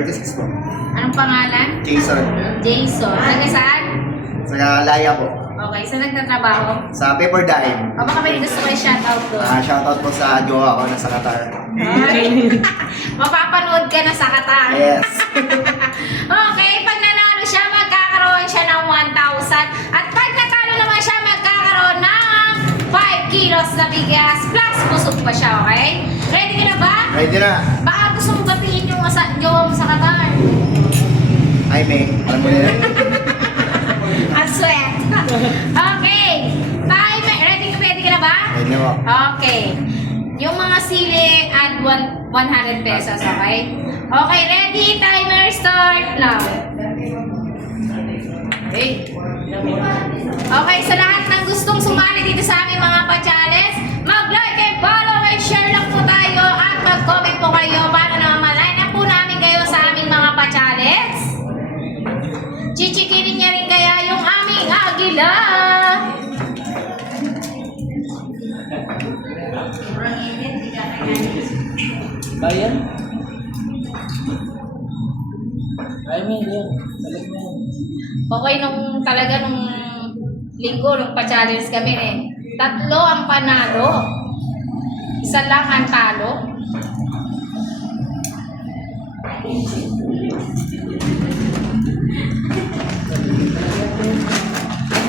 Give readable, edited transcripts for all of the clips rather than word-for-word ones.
36 po. Anong pangalan? Jason. Jason. Taga saan? Sa Laya po. Okay, saan nagtatrabaho? Sa Paper Dime. O baka may gusto kayo shoutout doon. Shoutout po sa jowa ko na sa Qatar. Ay, mapapanood ka na sa Qatar. Yes. Okay, pag nanalo siya, magkakaroon siya ng 1,000. At pag natalo naman siya, magkakaroon ng 5 kilos na bigas. Plus, busog pa siya, okay? Ready ka na ba? Ready na. Baka gusto mo batiin yung sa Qatar. Hi, May. Alam mo na yan. Ang sweat. Okay. Ready ka na ba? Ready na po. Okay. Yung mga sili at 100 pesos, okay? Okay, ready? Timer start now. Okay, sa lahat ng gustong sumali dito sa aming mga pa-challenge, mag-like and follow and share lang po tayo at mag-comment po kayo para naman ma-line up po namin kayo sa aming mga pa-challenge. Chichikinin niya rin kaya yung aming agila. Bayan? Ay, may yan. Balik mo yan. Okay, nung linggo, nung pa-challenge kami eh. 3 ang panalo. 1 lang ang talo.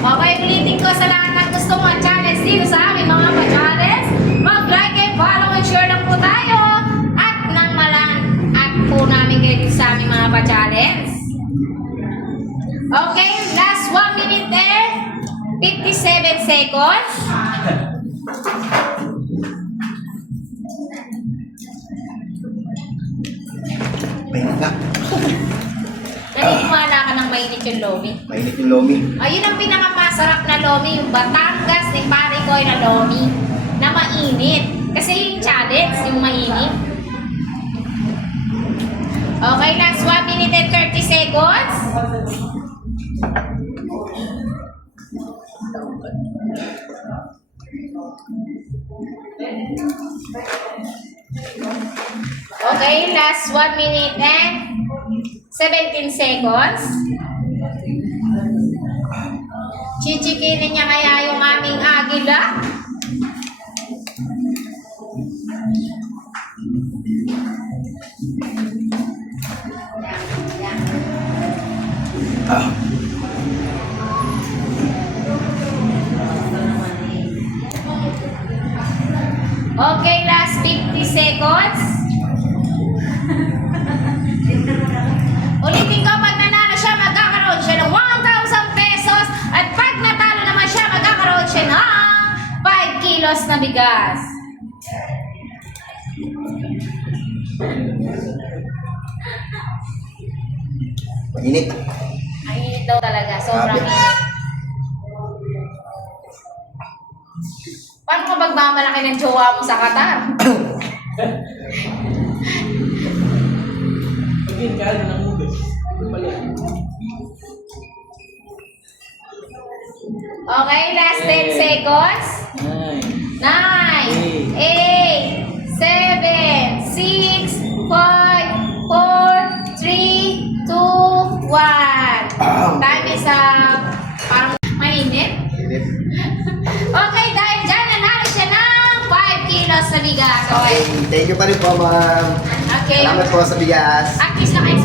Okay, ulitin ko sa lahat ng gusto mo challenge dito sa aming mga pa-challenge. Mag-like and follow and share lang po tayo. At nang at po namin kayo dito sa aming mga pa-challenge. Okay, last 1 minute and 57 seconds. Mainit na. Naniniwala ka ng mainit yung lomi. Mainit yung lomi. Ayun ang pinakamasarap na lomi, yung Batangas ni Pare Koy na lomi na mainit. Kasi yung challenge, yung mainit. Okay, last 1 minute and 30 seconds. Okay, last 1 minute and 17 seconds. Chichikinin niya kaya yung aming agila? Okay, last 50 seconds. Ulitin ko, pag nanalo siya, magkakaroon siya ng 1,000 pesos. At pag natalo naman siya, magkakaroon siya ng 5 kilos na bigas. Mainit. Ang init daw talaga, sobrang init. Paano ka magmamalaki ng jowa mo sa Qatar? Pagin ka, ano ng mugas. Ito pala. Okay, last 10 seconds. 9, 8, 7, 6, 5, 4, 3, 2, 1. Time is up. Parang mainit. Mainit. Okay, dahil dyan, nanalo siya ng 5 kilos na bigas. Okay. Thank you pa rin po, ma'am. Okay. Salamat po sa bigas. At least naka